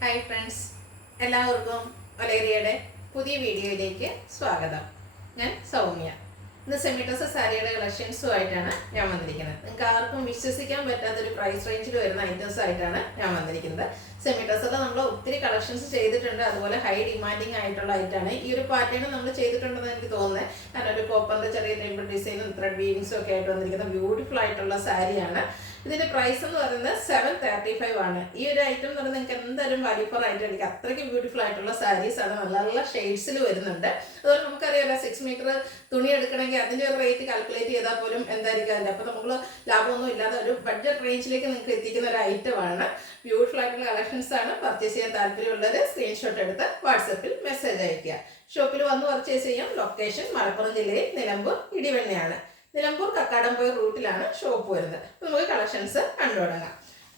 Hi friends, എല്ലാവർക്കും ഒലേരിയയുടെ പുതിയ വീഡിയോയിലേക്ക് സ്വാഗതം. ഞാൻ സൗമ്യ. ഇന്ന് സെമി ഡ്രസ് സാരിയുടെ കളക്ഷൻസുമായിട്ടാണ് ഞാൻ വന്നിരിക്കുന്നത്. നിങ്ങൾക്ക് ആർക്കും വിശ്വസിക്കാൻ പറ്റാത്തൊരു പ്രൈസ് റേഞ്ചിൽ വരുന്ന ഐറ്റംസ് ആയിട്ടാണ് ഞാൻ വന്നിരിക്കുന്നത്. സെമി ഡ്രസ്സിൽ നമ്മൾ ഒത്തിരി കളക്ഷൻസ് ചെയ്തിട്ടുണ്ട്. അതുപോലെ ഹൈ ഡിമാൻഡിങ് ആയിട്ടുള്ള ഐറ്റാണ്. ഈ ഒരു പാറ്റേൺ നമ്മൾ ചെയ്തിട്ടുണ്ടെന്ന് എനിക്ക് തോന്നുന്നത്. കാരണം ഒരു കോപ്പറിൻ്റെ ചെറിയ ടെമ്പിൾ ഡിസൈനും ത്രെഡ് വീവിങ്സും ഒക്കെ ആയിട്ട് വന്നിരിക്കുന്ന ബ്യൂട്ടിഫുൾ ആയിട്ടുള്ള സാരിയാണ്. ഇതിന്റെ പ്രൈസ് എന്ന് പറയുന്നത് 735 ആണ്. ഈ ഒരു ഐറ്റം എന്ന് പറയുന്നത് നിങ്ങൾക്ക് എന്തായാലും വാല്യൂ ഫോർ ഐറ്റം എടുക്കുക. അത്രയ്ക്ക് ബ്യൂട്ടിഫുൾ ആയിട്ടുള്ള സാരീസ് ആണ്. നല്ല നല്ല ഷെയ്ഡ്സിൽ വരുന്നുണ്ട്. അതുപോലെ നമുക്കറിയാമല്ലോ 6 മീറ്റർ തുണി എടുക്കണമെങ്കിൽ അതിന്റെ ഒരു റേറ്റ് കാൽക്കുലേറ്റ് ചെയ്താൽ പോലും എന്തായിരിക്കും അതിന്റെ. അപ്പോൾ നമ്മൾ ലാഭമൊന്നും ഇല്ലാതെ ഒരു ബഡ്ജറ്റ് റേഞ്ചിലേക്ക് നിങ്ങൾക്ക് എത്തിക്കുന്ന ഒരു ഐറ്റമാണ്. ബ്യൂട്ടിഫുൾ ആയിട്ടുള്ള കളക്ഷൻസ് ആണ്. പർച്ചേസ് ചെയ്യാൻ താല്പര്യമുള്ളത് സ്ക്രീൻഷോട്ട് എടുത്ത് വാട്സപ്പിൽ മെസ്സേജ് അയക്കുക. ഷോപ്പിൽ വന്ന് പർച്ചേസ് ചെയ്യാം. ലൊക്കേഷൻ മലപ്പുറം ജില്ലയിൽ നിലമ്പൂർ ഇടിവണ്ണയാണ്. നിലമ്പൂർ കക്കാടംപോയ റൂട്ടിലാണ് ഷോപ്പ് വരുന്നത്. അപ്പോൾ നമുക്ക് കളക്ഷൻസ് കണ്ടു തുടങ്ങാം.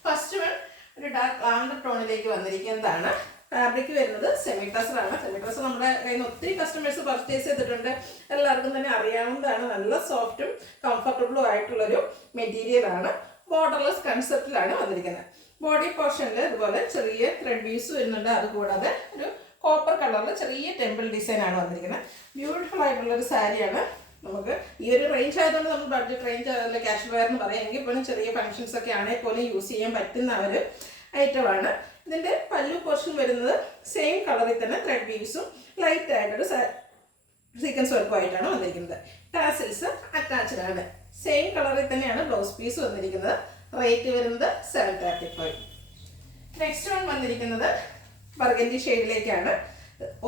ഫസ്റ്റ് വൺ ഒരു ഡാർക്ക് ലാവൻഡർ ടോണിലേക്ക് വന്നിരിക്കുന്നതാണ്. ഫാബ്രിക് വരുന്നത് സെമി ടസറാണ്. സെമി ടസർ നമ്മുടെ കയ്യിൽ നിന്ന് ഒത്തിരി കസ്റ്റമേഴ്സ് പർച്ചേസ് ചെയ്തിട്ടുണ്ട്. എല്ലാവർക്കും തന്നെ അറിയാവുന്നതാണ്. നല്ല സോഫ്റ്റും കംഫർട്ടബിളും ആയിട്ടുള്ളൊരു മെറ്റീരിയലാണ്. ബോർഡർലെസ് കൺസെപ്റ്റിലാണ് വന്നിരിക്കുന്നത്. ബോഡി പോർഷനിൽ ഇതുപോലെ ചെറിയ ത്രെഡ് വീവ്സ് വരുന്നുണ്ട്. അതുകൂടാതെ ഒരു കോപ്പർ കളറിൽ ചെറിയ ടെമ്പിൾ ഡിസൈൻ ആണ് വന്നിരിക്കുന്നത്. ബ്യൂട്ടിഫുൾ ആയിട്ടുള്ളൊരു സാരിയാണ്. നമുക്ക് ഈ ഒരു റേഞ്ച് ആയതുകൊണ്ട് നമ്മൾ ബഡ്ജറ്റ് റേഞ്ച് അതല്ല ക്യാഷ് വെയർ എന്ന് പറയാം. എങ്കിൽ പോലും ചെറിയ ഫംഗ്ഷൻസ് ഒക്കെ ആണെങ്കിൽ പോലും യൂസ് ചെയ്യാൻ പറ്റുന്ന ഒരു ഐറ്റമാണ്. ഇതിൻ്റെ പല്ലു പോർഷൻ വരുന്നത് സെയിം കളറിൽ തന്നെ ത്രെഡ് വീവ്സും ലൈറ്റ് ആയിട്ടൊരു സീക്വൻസ് വർക്കുമായിട്ടാണ് വന്നിരിക്കുന്നത്. ടാസിൽസ് അറ്റാച്ച്ഡ് ആണ്. സെയിം കളറിൽ തന്നെയാണ് ബ്ലൗസ് പീസ് വന്നിരിക്കുന്നത്. റേറ്റ് വരുന്നത് 735. നെക്സ്റ്റ് വൺ വന്നിരിക്കുന്നത് ബർഗൻഡി ഷെയ്ഡിലേക്കാണ്.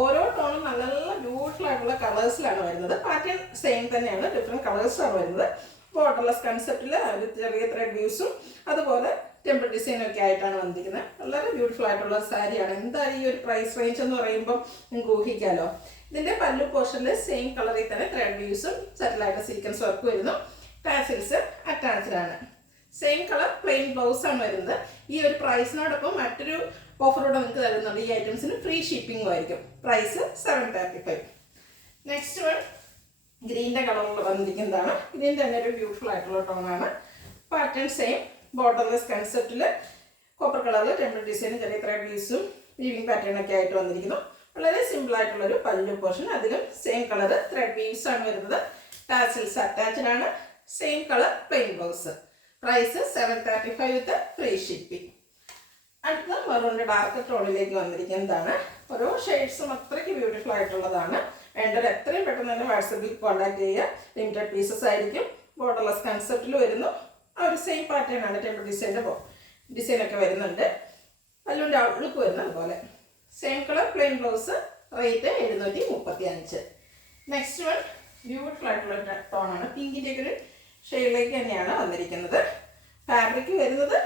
ഓരോ ടോണും നല്ല നല്ല ബ്യൂട്ടിഫുൾ ആയിട്ടുള്ള കളേഴ്സിലാണ് വരുന്നത്. പാറ്റേൺ സെയിം തന്നെയാണ്, ഡിഫറെൻറ്റ് കളേഴ്സാണ് വരുന്നത്. ബോർഡർലെസ് കൺസെപ്റ്റിൽ ഒരു ചെറിയ ത്രെഡ് വ്യൂസും അതുപോലെ ടെമ്പിൾ ഡിസൈനും ഒക്കെ ആയിട്ടാണ് വന്നിരിക്കുന്നത്. വളരെ ബ്യൂട്ടിഫുൾ ആയിട്ടുള്ള സാരിയാണ്. എന്തായാലും ഈ ഒരു പ്രൈസ് റേഞ്ച് എന്ന് പറയുമ്പോൾ നിങ്ങൾക്ക് ഊഹിക്കാമല്ലോ. ഇതിൻ്റെ പല്ലു പോർഷനിൽ സെയിം കളറിൽ തന്നെ ത്രെഡ് വ്യൂസും സെറ്റിലായിട്ട് സീക്വൻസ് വർക്ക് വരുന്നു. ടാസിൽസ് അറ്റാച്ച്ഡ് ആണ്. സെയിം കളർ പ്ലെയിൻ ബ്ലൗസ് ആണ് വരുന്നത്. ഈ ഒരു പ്രൈസിനോടൊപ്പം മറ്റൊരു ഓഫറോടെ നിങ്ങൾക്ക് തരുന്നുണ്ട്. ഈ ഐറ്റംസിന് ഫ്രീ ഷിപ്പിംഗും ആയിരിക്കും. പ്രൈസ് 735. നെക്സ്റ്റ് വൺ ഗ്രീൻ്റെ കളറിൽ വന്നിരിക്കുന്നതാണ്. ഗ്രീൻ തന്നെ ഒരു ബ്യൂട്ടിഫുൾ ആയിട്ടുള്ള ടോണാണ്. പാറ്റേൺ സെയിം ബോർഡർലെസ് കൺസെപ്റ്റിൽ കോപ്പർ കളറിൽ ടെമ്പിൾ ഡിസൈനും ചെറിയ ത്രെഡ് വ്യൂസും വീവിംഗ് പാറ്റേൺ ഒക്കെ ആയിട്ട് വന്നിരിക്കുന്നു. വളരെ സിമ്പിൾ ആയിട്ടുള്ളൊരു പല്ലു പോർഷൻ. അതിലും സെയിം കളർ ത്രെഡ് വീവ്സ് ആണ് വരുന്നത്. ടാസിൽസ് അറ്റാച്ച്ഡ് ആണ്. Same colour plain blouse. Price 735 with free shipping. അടുത്ത മെറൂണിൻ്റെ ഡാർക്ക് ടോണിലേക്ക് വന്നിരിക്കുന്നതാണ്. ഓരോ ഷെയ്ഡ്സും അത്രയ്ക്ക് ബ്യൂട്ടിഫുൾ ആയിട്ടുള്ളതാണ്. വേണ്ടത് എത്രയും പെട്ടെന്ന് തന്നെ വാട്സപ്പിൽ കോൺടാക്ട് ചെയ്യുക. ലിമിറ്റഡ് പീസസ് ആയിരിക്കും. ബോർഡർലെസ് കൺസെപ്റ്റിൽ വരുന്നു. ആ ഒരു സെയിം പാറ്റേൺ ആണ്. ടെമ്പിൾ ഡിസൈനൊക്കെ വരുന്നുണ്ട്. പല്ലുവിൻ്റെ ഔട്ട്ലുക്ക് വരുന്നത് അതുപോലെ. Same colour plain blouse. Rate 735. Next one beautiful ആയിട്ടുള്ള ടോണാണ്. പിങ്കിൻ്റെ ഒരു ഷെയ്ഡിലേക്ക് തന്നെയാണ് വന്നിരിക്കുന്നത്. ഫാബ്രിക് വരുന്നത്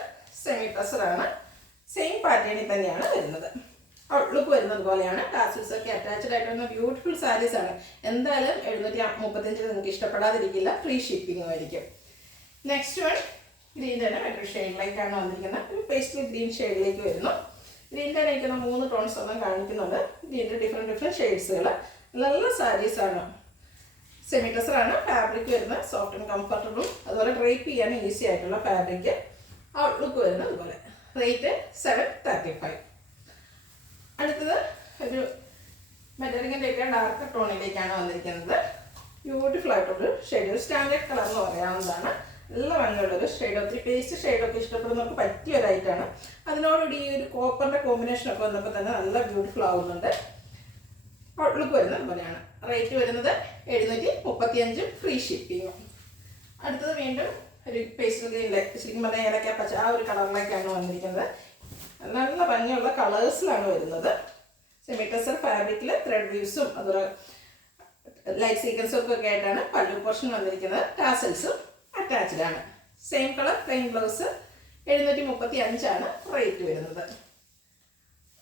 സെമി ടസറാണ്. സെയിം പാറ്റേണിൽ തന്നെയാണ് വരുന്നത്. ഔട്ട്ലുക്ക് വരുന്നത് പോലെയാണ്. ടാസിൽസ് ഒക്കെ അറ്റാച്ച്ഡ് ആയിട്ട് വരുന്ന ബ്യൂട്ടിഫുൾ സാരീസ് ആണ്. എന്തായാലും 735 നിങ്ങൾക്ക് ഇഷ്ടപ്പെടാതിരിക്കില്ല. ഫ്രീ ഷിപ്പിംഗും ആയിരിക്കും. നെക്സ്റ്റ് വൺ ഗ്രീൻ തന്നെ മറ്റൊരു ഷെയ്ഡിലേക്കാണ് വന്നിരിക്കുന്നത്. ഒരു പേസ്റ്റൽ ഗ്രീൻ ഷെയ്ഡിലേക്ക് വരുന്നു. ഗ്രീൻ്റെ നയിക്കുന്ന 3 ടോൺസ് ഒന്നും കാണിക്കുന്നുണ്ട്. ഗ്രീൻ്റെ ഡിഫറെൻറ്റ് ഷെയ്ഡ്സുകൾ. നല്ല സാരീസാണ്. സെമി ടസറാണ്. ഫാബ്രിക് വരുന്നത് സോഫ്റ്റ് ആൻഡ് കംഫർട്ടബിളും അതുപോലെ ഡ്രൈപ്പ് ചെയ്യാൻ ഈസി ആയിട്ടുള്ള ഫാബ്രിക്. ഔട്ട്ലുക്ക് വരുന്നത് അതുപോലെ. റേറ്റ് 735. അടുത്തത് ഒരു മെറ്റലിങ്ങിൻ്റെ ഒക്കെ ഡാർക്ക് ടോണിലേക്കാണ് വന്നിരിക്കുന്നത്. ബ്യൂട്ടിഫുൾ ആയിട്ടുള്ളൊരു ഷെയ്ഡ്. ഒരു സ്റ്റാൻഡേർഡ് കളർ എന്ന് പറയാവുന്നതാണ്. നല്ല ഭംഗിയുള്ളൊരു ഷെയ്ഡ്. ഒത്തിരി പേസ്റ്റ് ഷെയ്ഡൊക്കെ ഇഷ്ടപ്പെടുന്നവർക്ക് പറ്റിയ ഒരു ഐറ്റാണ്. അതിനോടുകൂടി ഈ ഒരു കോപ്പറിൻ്റെ കോമ്പിനേഷനൊക്കെ വന്നപ്പോൾ തന്നെ നല്ല ബ്യൂട്ടിഫുൾ ആവുന്നുണ്ട്. ഔട്ട്ലുക്ക് വരുന്നത് അതുപോലെയാണ്. റേറ്റ് വരുന്നത് 735 ഫ്രീ ഷിപ്പിങ്ങും. അടുത്തത് വീണ്ടും ഒരു പേസ്റ്റൽ ഗ്രീനിലെ ശരിക്കും പറഞ്ഞാൽ ഏലക്ക പച്ച ആ ഒരു കളറിലേക്കാണ് വന്നിരിക്കുന്നത്. നല്ല ഭംഗിയുള്ള കളേഴ്സിലാണ് വരുന്നത്. സെമി ടസർ ഫാബ്രിക്കിൽ ത്രെഡ് വീവ്സും അതുപോലെ ലൈറ്റ് സീക്വൻസും ഒക്കെ ആയിട്ടാണ് പല്ലു പോർഷൻ വന്നിരിക്കുന്നത്. ടാസൽസും അറ്റാച്ച്ഡ് ആണ്. Same colour plain blouse. 735 ആണ് റേറ്റ് വരുന്നത്.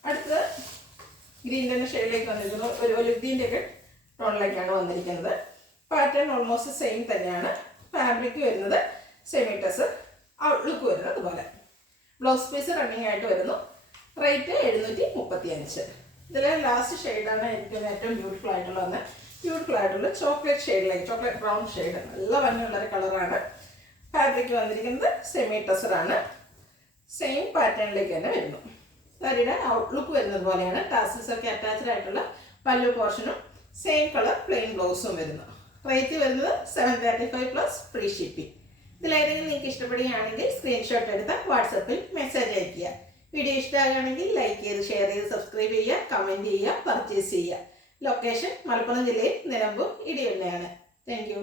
അടുത്തത് ഗ്രീൻ തന്നെ ഷെയ്ഡിലേക്ക് വന്നിരിക്കുന്നു. ഒരു ഒലിവ് ഗ്രീൻ്റെ ഒക്കെ ടോണിലേക്കാണ് വന്നിരിക്കുന്നത്. പാറ്റേൺ ഓൾമോസ്റ്റ് സെയിം തന്നെയാണ്. ഫാബ്രിക് വരുന്നത് സെമി ടസർ. ഔട്ട്ലുക്ക് വരുന്നത് അതുപോലെ. ബ്ലൗസ് പീസ് റണ്ണിങ് ആയിട്ട് വരുന്നു. റേറ്റ് 735. ഇതിലെ ലാസ്റ്റ് ഷെയ്ഡാണ് എനിക്ക് ഏറ്റവും ബ്യൂട്ടിഫുൾ ആയിട്ടുള്ള ഒന്ന്. ബ്യൂട്ടിഫുൾ ആയിട്ടുള്ള ചോക്ലേറ്റ് ഷെയ്ഡിലേക്ക്, ചോക്ലേറ്റ് ബ്രൗൺ ഷെയ്ഡ്. നല്ല ഭംഗിയുള്ളൊരു കളറാണ്. ഫാബ്രിക് വന്നിരിക്കുന്നത് സെമി ടസറാണ്. സെയിം പാറ്റേണിലേക്ക് തന്നെ വരുന്നു. സാരിയുടെ ഔട്ട്ലുക്ക് വരുന്നത് പോലെയാണ്. ടാസൽസ് ഒക്കെ അറ്റാച്ച്ഡ് ആയിട്ടുള്ള പല്ലു പോർഷനും സെയിം കളർ പ്ലെയിൻ ബ്ലൗസും വരുന്നു. റേറ്റ് വരുന്നത് 735 പ്ലസ് ഫ്രീ ഷിപ്പിംഗ്. ഇതിലേതെങ്കിലും നിങ്ങൾക്ക് ഇഷ്ടപ്പെടുകയാണെങ്കിൽ സ്ക്രീൻഷോട്ട് എടുത്ത് വാട്സപ്പിൽ മെസ്സേജ് അയയ്ക്കുക. വീഡിയോ ഇഷ്ടമാകുകയാണെങ്കിൽ ലൈക്ക് ചെയ്ത്, ഷെയർ ചെയ്ത്, സബ്സ്ക്രൈബ് ചെയ്യുക, കമൻറ്റ് ചെയ്യുക, പർച്ചേസ് ചെയ്യുക. ലൊക്കേഷൻ മലപ്പുറം ജില്ലയിൽ നിലമ്പൂർ ഇടിവണ്ണയാണ്. Thank you.